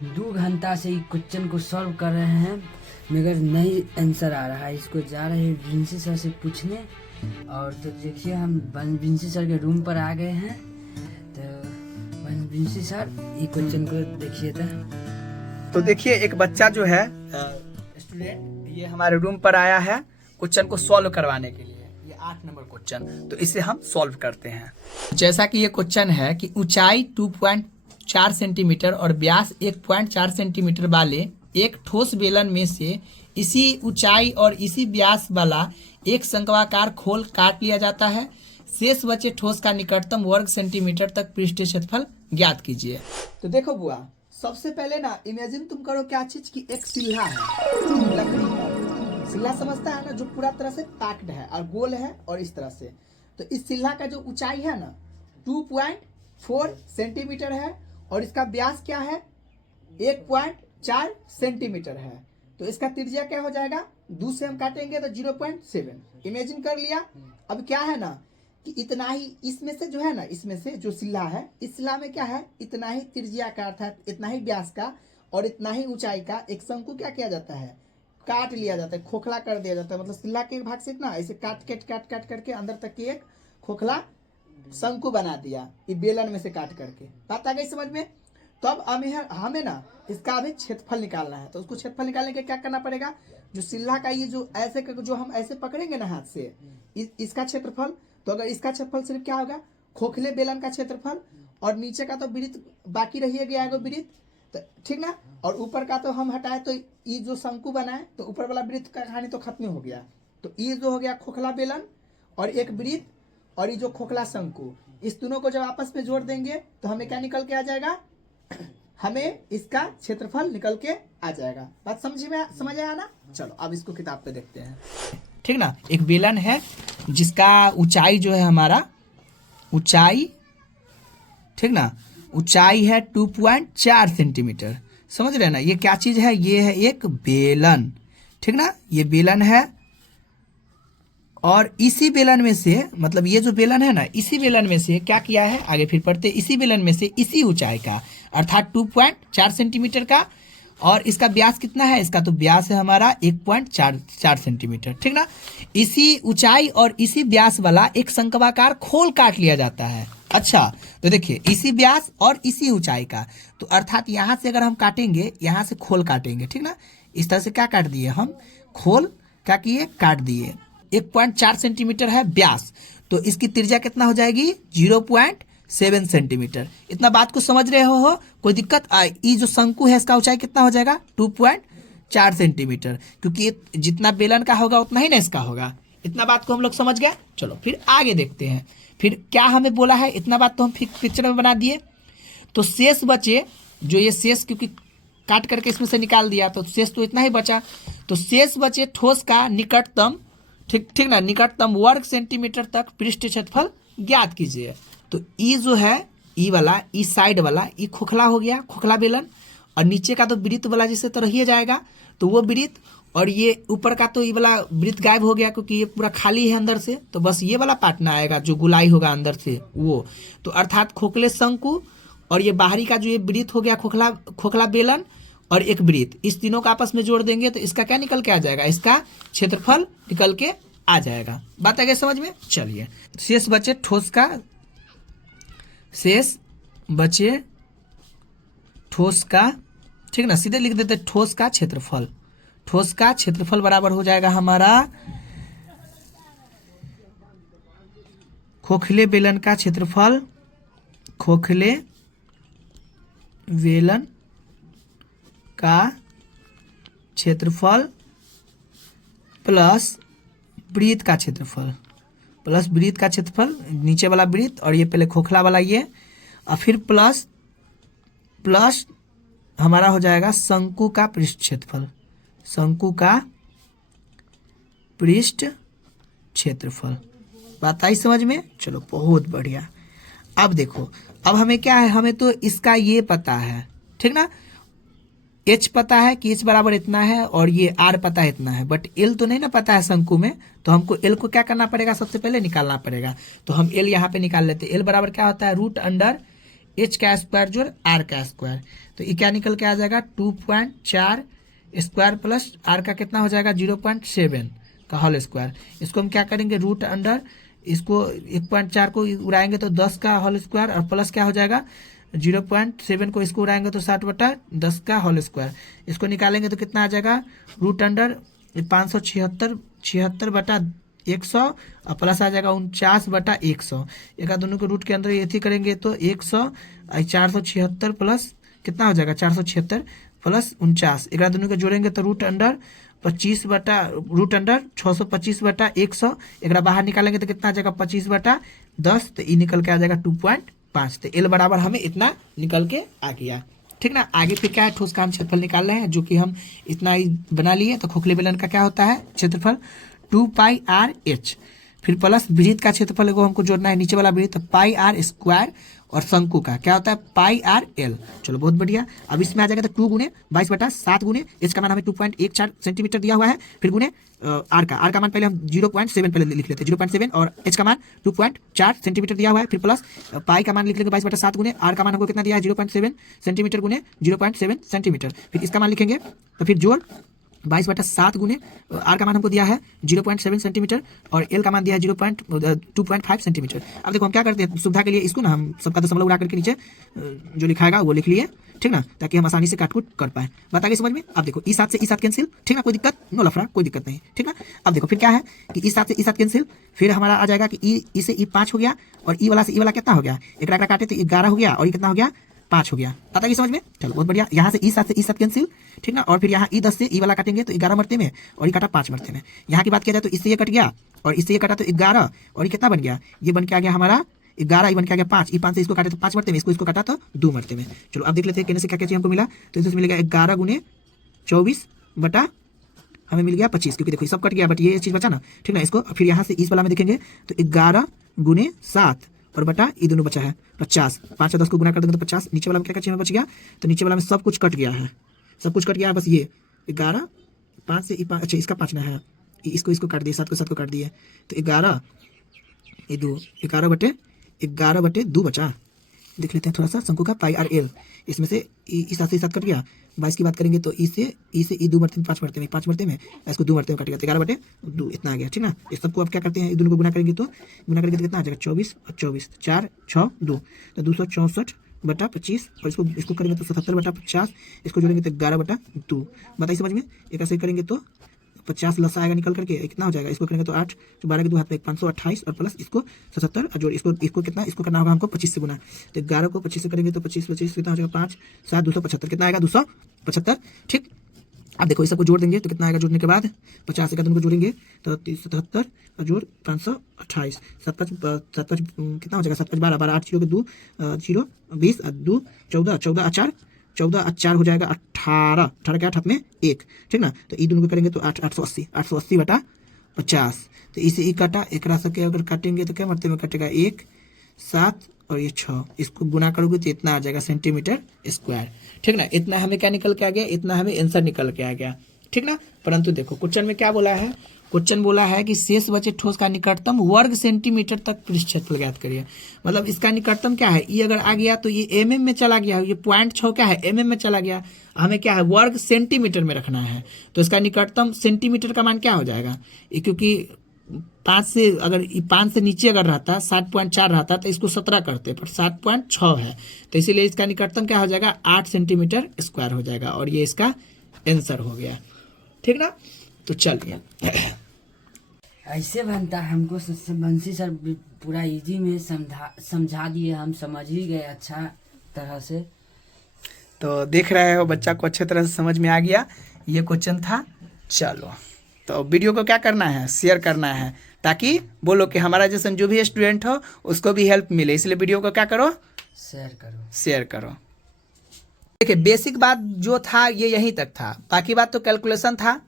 2 घंटा से ही क्वेश्चन को सॉल्व कर रहे हैं मगर नहीं आंसर आ रहा है। इसको जा रहे हैं विंसी सर से पूछने। और तो देखिए हम विंसी सर के रूम पर आ गए हैं। तो विंसी सर ये क्वेश्चन को देखिए। तो देखिए एक बच्चा जो है स्टूडेंट ये हमारे रूम पर आया है क्वेश्चन को सॉल्व करवाने के लिए। ये 8 नंबर क्वेश्चन, तो इसे हम सॉल्व करते हैं। जैसा कि ये क्वेश्चन है कि ऊंचाई 2.4 सेंटीमीटर और व्यास 1.4 सेंटीमीटर वाले एक ठोस बेलन में से इसी ऊंचाई और इसी व्यास वाला एक शंक्वाकार खोल काट लिया जाता है। शेष बचे ठोस का निकटतम वर्ग सेंटीमीटर तक पृष्ठीय क्षेत्रफल ज्ञात कीजिए। तो देखो बुआ, सबसे पहले ना इमेजिन तुम करो क्या चीज की एक सिल्ला है, लकड़ी का सिल्ला समझता है ना, जो पूरा तरह से पैक्ड है और गोल है और इस तरह से। तो इस सिल्ला का जो ऊंचाई है ना 2.4 सेंटीमीटर है और इसका व्यास क्या है 1.4 सेंटीमीटर है। तो इसका त्रिज्या क्या हो जाएगा, 2 से हम काटेंगे तो 0.7। इमेजिन कर लिया। अब क्या है ना कि इतना ही इसमें से जो है ना, इसमें से जो सिल्ला है, इस सिल्ला में क्या है, इतना ही त्रिज्या का अर्थात इतना ही व्यास का और इतना ही ऊंचाई का एक शंकु क्या किया जाता है, काट लिया जाता है, खोखला कर दिया जाता है। मतलब सिल्ला के एक भाग से ना ऐसे काट करके अंदर तक की एक खोखला शंकु बना दिया, ये बेलन में से काट करके। बात आ गई समझ में। तो अब हमें ना इसका अभी क्षेत्रफल निकालना है। तो उसको क्षेत्रफल निकालने के क्या करना पड़ेगा, जो सिल्ला का ये जो ऐसे जो हम ऐसे पकड़ेंगे ना हाथ से, इसका क्षेत्रफल। तो अगर इसका क्षेत्रफल सिर्फ क्या होगा, खोखले बेलन का क्षेत्रफल, और नीचे का तो वृत्त बाकी रहिए गया है वृत्त, तो ठीक ना। और ऊपर का तो हम हटाए तो ये जो शंकु बनाए तो ऊपर वाला वृत्त का कहानी तो खत्म हो गया। तो ये जो हो गया खोखला बेलन और एक वृत्त और ये जो खोखला शंकु, इस दोनों को जब आपस में जोड़ देंगे तो हमें क्या निकल के आ जाएगा, हमें इसका क्षेत्रफल निकल के आ जाएगा। बात समझ आया ना। चलो अब इसको किताब पे देखते हैं, ठीक ना। एक बेलन है जिसका ऊंचाई जो है हमारा ऊंचाई, ठीक ना, ऊंचाई है 2.4 सेंटीमीटर। समझ रहे ना, ये क्या चीज है, ये है एक बेलन, ठीक ना। ये बेलन है और इसी बेलन में से, मतलब ये जो बेलन है ना, इसी बेलन में से क्या किया है, आगे फिर पढ़ते, इसी बेलन में से इसी ऊंचाई का अर्थात 2.4 सेंटीमीटर का, और इसका व्यास कितना है, इसका तो व्यास है हमारा 1.4 सेंटीमीटर, ठीक ना। इसी ऊंचाई और इसी व्यास वाला एक शंक्वाकार खोल काट लिया जाता है। अच्छा, तो देखिए इसी व्यास और इसी ऊंचाई का, तो अर्थात यहां से अगर हम काटेंगे, यहां से खोल काटेंगे, ठीक ना। इस तरह से क्या काट दिए हम, खोल क्या किए, काट दिए। 1.4 सेंटीमीटर है व्यास, तो इसकी त्रिज्या कितना हो जाएगी, 0.7 सेंटीमीटर। इतना बात को समझ रहे हो कोई दिक्कत। ये जो शंकु है इसका ऊंचाई कितना हो जाएगा, 2.4 सेंटीमीटर, क्योंकि जितना बेलन का होगा उतना ही ना इसका होगा। इतना बात को हम लोग समझ गए। चलो फिर आगे देखते हैं, फिर क्या हमें बोला है। इतना बात तो हम पिक्चर में बना दिए। तो शेष बचे, जो ये शेष क्योंकि काट करके इसमें से निकाल दिया तो शेष तो इतना ही बचा। तो शेष बचे ठोस का निकटतम, ठीक ना, निकटतम वर्ग सेंटीमीटर तक पृष्ठीय क्षेत्रफल ज्ञात कीजिए। तो ई जो है, ई वाला, ई साइड वाला, ई खोखला हो गया, खोखला बेलन, और नीचे का तो वृत्त वाला जिससे तो रहिए जाएगा, तो वो वृत्त, और ये ऊपर का तो ये वाला वृत्त गायब हो गया क्योंकि ये पूरा खाली है अंदर से, तो बस ये वाला पार्ट ना आएगा जो गुलाई होगा अंदर से वो। तो अर्थात खोखले शंकु और ये बाहरी का जो ये वृत्त हो गया खोखला बेलन और एक वृत्त, इस तीनों को आपस में जोड़ देंगे तो इसका क्या निकल के आ जाएगा, इसका क्षेत्रफल निकल के आ जाएगा। बात आ गई समझ में। चलिए शेष बचे ठोस का, शेष बचे ठोस का, ठीक ना, सीधे लिख देते ठोस का क्षेत्रफल। ठोस का क्षेत्रफल बराबर हो जाएगा हमारा खोखले बेलन का क्षेत्रफल, खोखले बेलन का क्षेत्रफल प्लस वृत्त का क्षेत्रफल, प्लस वृत्त का क्षेत्रफल, नीचे वाला वृत्त और ये पहले खोखला वाला ये, और फिर प्लस हमारा हो जाएगा शंकु का पृष्ठ क्षेत्रफल, शंकु का पृष्ठ क्षेत्रफल। बात आई समझ में। चलो बहुत बढ़िया। अब देखो, अब हमें क्या है, हमें तो इसका ये पता है, ठीक ना, एच पता है कि एच बराबर इतना है और ये आर पता है इतना है, बट एल तो नहीं ना पता है शंकु में। तो हमको एल को क्या करना पड़ेगा, सबसे पहले निकालना पड़ेगा। तो हम एल यहाँ पे निकाल लेते हैं। एल बराबर क्या होता है, रूट अंडर h का स्क्वायर जोड़ r का स्क्वायर, तो ये क्या निकल के आ जाएगा 2.4 स्क्वायर प्लस r का कितना हो जाएगा 0.7 का होल स्क्वायर। इसको हम क्या करेंगे रूट अंडर, इसको 1.4 को उड़ाएंगे तो 10 का होल स्क्वायर और प्लस क्या हो जाएगा 0.7 को इसको उड़ाएंगे तो 60/10 का होल स्क्वायर। इसको निकालेंगे तो कितना आ जाएगा रूट अंडर 576/100 और प्लस आ जाएगा 49/100। एक दोनों के रूट के अंदर ये करेंगे तो 100 476 प्लस कितना हो जाएगा 476 प्लस 49। एक दोनों के जोड़ेंगे तो रूट अंडर 625/100। एक बाहर निकालेंगे तो कितना आ जाएगा 25/10, तो ये निकल के आ जाएगा 2.5। तो एल बराबर हमें इतना निकल के आ गया। ठीक ना। आगे फिर क्या है ठोस का हम क्षेत्रफल निकाल रहे हैं, जो कि हम इतना ही बना लिए। तो खोखले बेलन का क्या होता है क्षेत्रफल 2πr/h, फिर प्लस वृत्त का क्षेत्रफल को हमको जोड़ना है नीचे वाला वृत्त तो πr² और शंकु का क्या होता है πrl। चलो बहुत बढ़िया। अब इसमें आ जाएगा तो 2 गुने 22/7 गुने h का मान हमें 2.14 सेंटीमीटर दिया हुआ है, फिर गुने r का मान पहले हम 0.7 पहले लिख लेते हैं 0.7 और h का मान 2.4 सेंटीमीटर दिया हुआ है, फिर प्लस पाई का मान लिख लेंगे 22/7 गुने r का मान हमको कितना दिया है 0.7 सेंटीमीटर गुने 0.7 सेंटीमीटर, फिर इसका मान लिखेंगे तो फिर जोड़ 22/7 गुने आर का मान हमको दिया है 0.7 सेंटीमीटर और एल का मान दिया है 2.5 सेंटीमीटर। अब देखो हम क्या करते हैं सुविधा के लिए इसको ना हम सबका दशमलव उड़ा करके नीचे जो लिखाएगा वो लिख लिए, ठीक ना, ताकि हम आसानी से काटकूट कर पाए। बात आगे समझ में। अब देखो ई 7 से ई 7 कैंसिल, ठीक ना, कोई दिक्कत नो लफड़ा, कोई दिक्कत नहीं, ठीक ना। अब देखो फिर क्या है कि ई 7 से ई 7 कैंसिल, फिर हमारा आ जाएगा कि ई से ई 5 हो गया और ई वाला से ई वाला कितना हो गया, एक काटे तो 11 हो गया और ये कितना हो गया 5 हो गया। पता है समझ में। चलो बहुत बढ़िया। यहाँ से ई 7 कैंसिल, ठीक ना, और फिर यहाँ ई 10 से ई वाला काटेंगे तो 11 मरते में और ये काटा 5 मरते में। यहाँ की बात किया जाए तो इससे ये कट गया और इससे ये कटा तो 11 और ये कितना बन गया, ये बन के आ गया हमारा 11, ये बन के आ गया 5, ई 5 से इसको काटे तो 5 मरते में, इसको काटा तो 2 मरते में। चलो अब देख लेते हैं कहने से क्या क्या चीज हमको मिला। तो इससे मिलेगा 11 गुने 24 बटा हमें मिल गया 25, क्योंकि देखो ये सब कट गया बट ये चीज बचा ना, ठीक ना। इसको फिर यहाँ से इस वाला में देखेंगे तो 11 गुने 7 और बटा ये दोनों बचा है 50, 5 और 10 को गुना कर देंगे तो 50। नीचे वाला में क्या क्या चीज में बच गया, तो नीचे वाला में सब कुछ कट गया है, सब कुछ कट गया है, बस ये 11 5 से 5, अच्छा इसका 5 ना है, इसको काट दिए, 7 को काट दिए तो 11 ये 2 11/2 बचा। देख लेते हैं थोड़ा सा शंकु का πrl, इसमें से ई 7 से 7 कट गया। 22 की बात करेंगे तो ई से ई 2 मरते में 5 मरते में, 5 मरते में इसको 2 मरते में कट गया, 11/2 इतना आ गया, ठीक ना। इस सबको अब क्या करते हैं, दोनों को गुना करेंगे तो कितना आ जाएगा 24 और 24 4 6 2 तो 264/25 और इसको करेंगे तो 77/50, इसको जोड़ेंगे तो 11/2। बताइए समझ में। एक ऐसे करेंगे तो 50 लस आएगा निकल करके कितना हो जाएगा, इसको करेंगे तो 8 तो 12 के 2 हाथ में 528 और प्लस इसको 77 और जोड़ इसको कितना, इसको करना होगा हमको 25 से गुना, तो 11 को 25 से करेंगे तो 25 कितना हो जाएगा 5 7 275 कितना आएगा 275, ठीक। अब देखो इस सबको जोड़ देंगे तो कितना आएगा, जोड़ने के बाद 50 का को जोड़ेंगे तो 77 और जोड़ 528 7 5 कितना हो जाएगा 7 5 12 8 0 के 2 0 20 2 14 14 और 4 हो जाएगा 18 के 8 हाथ में 1, ठीक ना। तो ये दोनों को करेंगे तो 880/50, तो इसे ई काटा, एक सके अगर काटेंगे तो क्या मरते में कटेगा 1 7 और ये 6, इसको गुना करोगे तो इतना आ जाएगा सेंटीमीटर स्क्वायर, ठीक ना। इतना हमें क्या निकल के आ गया, इतना हमें आंसर निकल के आ गया, ठीक ना। परंतु देखो क्वेश्चन में क्या बोला है, क्वेश्चन बोला है कि शेष बचे ठोस का निकटतम वर्ग सेंटीमीटर तक पृष्ठ क्षेत्रफल ज्ञात करिए। मतलब इसका निकटतम क्या है, ये अगर आ गया तो ये mm में चला गया, ये 0.6 क्या है mm में चला गया, हमें क्या है वर्ग सेंटीमीटर में रखना है। तो इसका निकटतम सेंटीमीटर का मान क्या हो जाएगा, क्योंकि 5 से अगर 5 से नीचे अगर रहता 7.4 रहता तो इसको 17 करते, पर 7.6 है, तो इसीलिए इसका निकटतम क्या हो जाएगा 8 सेंटीमीटर स्क्वायर हो जाएगा और ये इसका आंसर हो गया, ठीक ना। तो चलिए ऐसे बनता है, हमको बंसी सर पूरा इजी में समझा दिए, हम समझ ही गए अच्छा तरह से। तो देख रहे हो बच्चा को अच्छे तरह से समझ में आ गया, ये क्वेश्चन था। चलो तो वीडियो को क्या करना है, शेयर करना है, ताकि बोलो कि हमारा जैसा जो भी स्टूडेंट हो उसको भी हेल्प मिले, इसलिए वीडियो को क्या करो, शेयर करो। देखिए बेसिक बात जो था ये यहीं तक था, बाकी बात तो कैलकुलेशन था,